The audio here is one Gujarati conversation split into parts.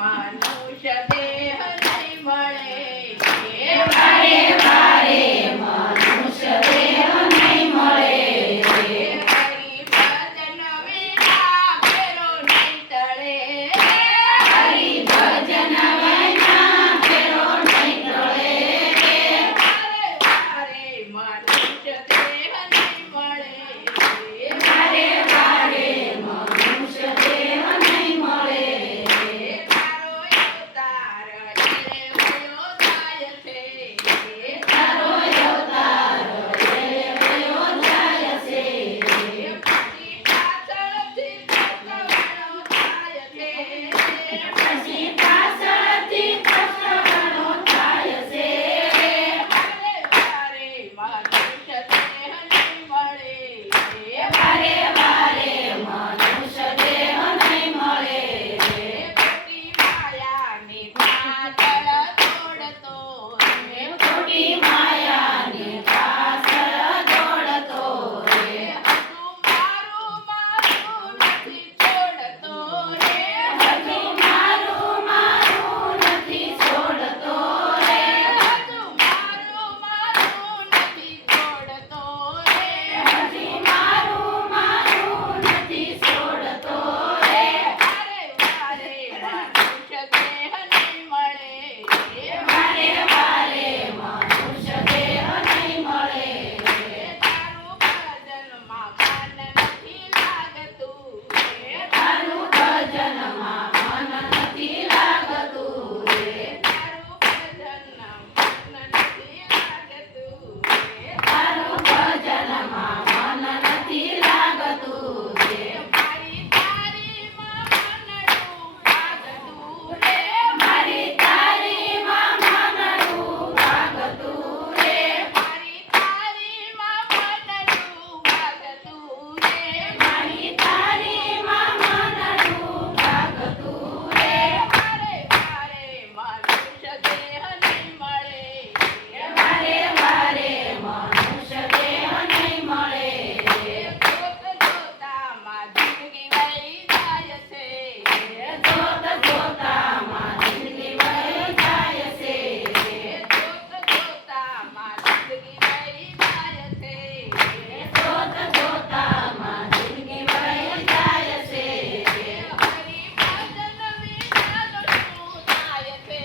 મનુષ્ય દેહ નહીં મળે વારે વારે મનુષ્ય દેહ નહીં મળે હરિભજન વિના ફેરો નહીં ટળે હરિભજન વિના ફેરો નહીં ટળે વારે મનુષ્ય દેહ નહીં મળે વારે વારે મનુષ્ય દેહ નહીં મળે તારો અવતાર એટલે વયો જાય છે તારો અવતાર એટલે વયો જાય છે પછી પાછળથી પકડવાનો થાય છે પછી પાછળથી પકડવાનો થાય છે વારે મનુષ્ય દેહ નહીં મળે વારે વારે મનુષ્ય દેહ નહીં મળે ખોટી માયાની પાછળ દોડતો રે ખોટી માયાની પાછળ દોડતો રે હજુ મારું મારું નથી છોડતો રે હજુ મારું મારું નથી છોડતો રે હજુ મારું મારું નથી છોડતો રે હજી મારું મારું નથી છોડતો રે વારે મનુષ્ય દેહ નહીં મળે વારે વારે મનુષ્ય દેહ નહીં મળે તારું ભજનમાં મન નથી લાગતું રે તારું ભજનમાં મન નથી લાગતું રે તારું ભજનમાં મન નથી લાગતું રે તારું ભજનમાં મન નથી લાગતું રે મારી તારીમાં મનડું ભાગતું રે મારી તારીમાં મનડું ભાગતું રે મારી તારીમાં મનડું ભાગતું રે મારી તારીમાં મનડું ભાગતું રે વારે વારે મનુષ્ય દેહ નહીં મળે વારે વારે મનુષ્ય દેહ નહીં મળે જોત જોતામાં જિંદગી વહી જાય છે જોત જોતામાં જિંદગી વહી જાય છે જોત જોતામાં જિંદગી વહી જાય છે જોત જોતામાં જિંદગી વહી જાય છે હરિભજન વિનાનું શું થાય છે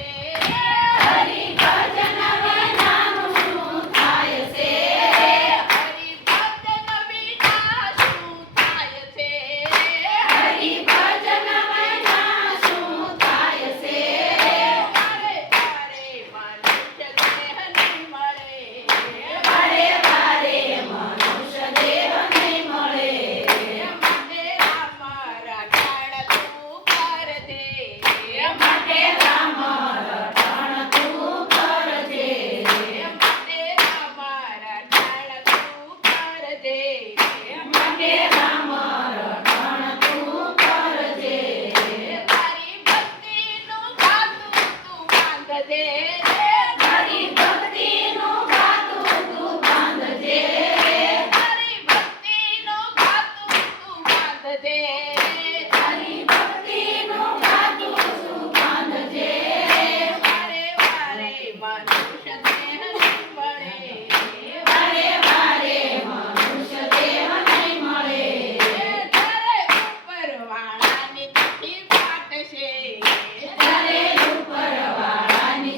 હરિભજન વિનાનું શું થાય છે હરિભજન વિના શું થાય છે હરિભજન વિના શું થાય છે વારે વારે મનુષ્ય દેહ નહીં મળે વારે વારે મનુષ્ય દેહ નહીં મળે માટે રામ રટણ તું કરજે માટે રામ રટણ તું કરજે માટે રામ રટણ તું કરજે માટે રામ રટણ તું કરજે તારી ભક્તિનું ગાતું તું બાંધજે તારી ભક્તિનું ગાતું તું બાંધજે તારી ભક્તિનું ગાતું તું બાંધજે તારી ભક્તિનું ગાતું તું બાંધજે વારે વારે મનુષ્ય દેહ નહીં મળે વારે વારે મનુષ્ય દેહ નહીં મળે ત્યારે ઉપરવાળાની ચિઠ્ઠી ફાટશે ત્યારે ઉપરવાળાની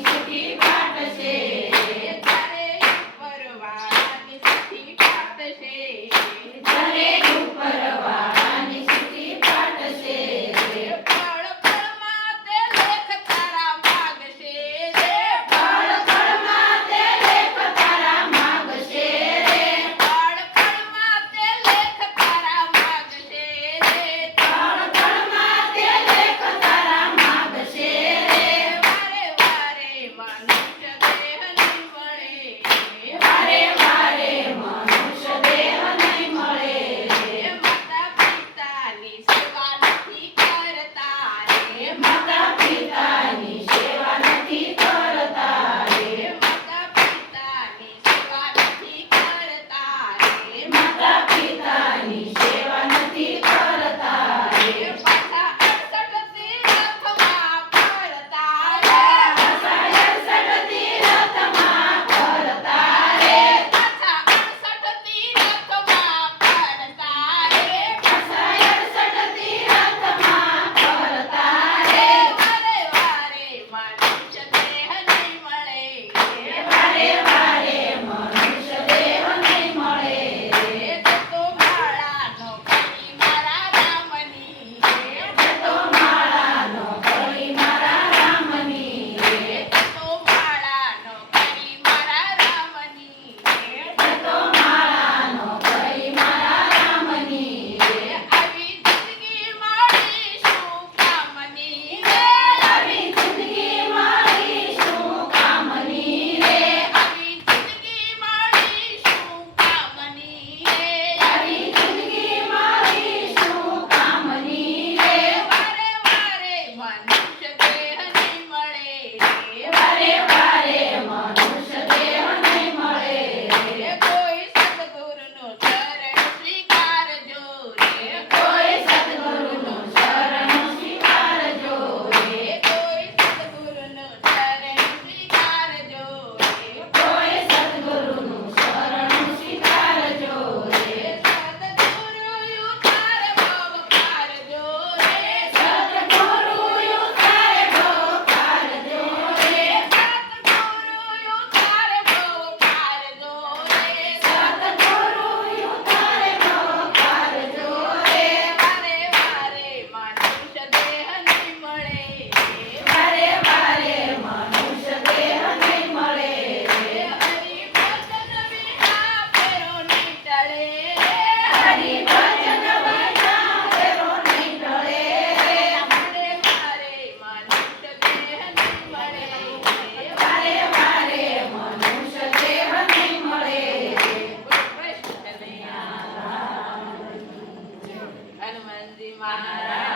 શ્રી મહારાજ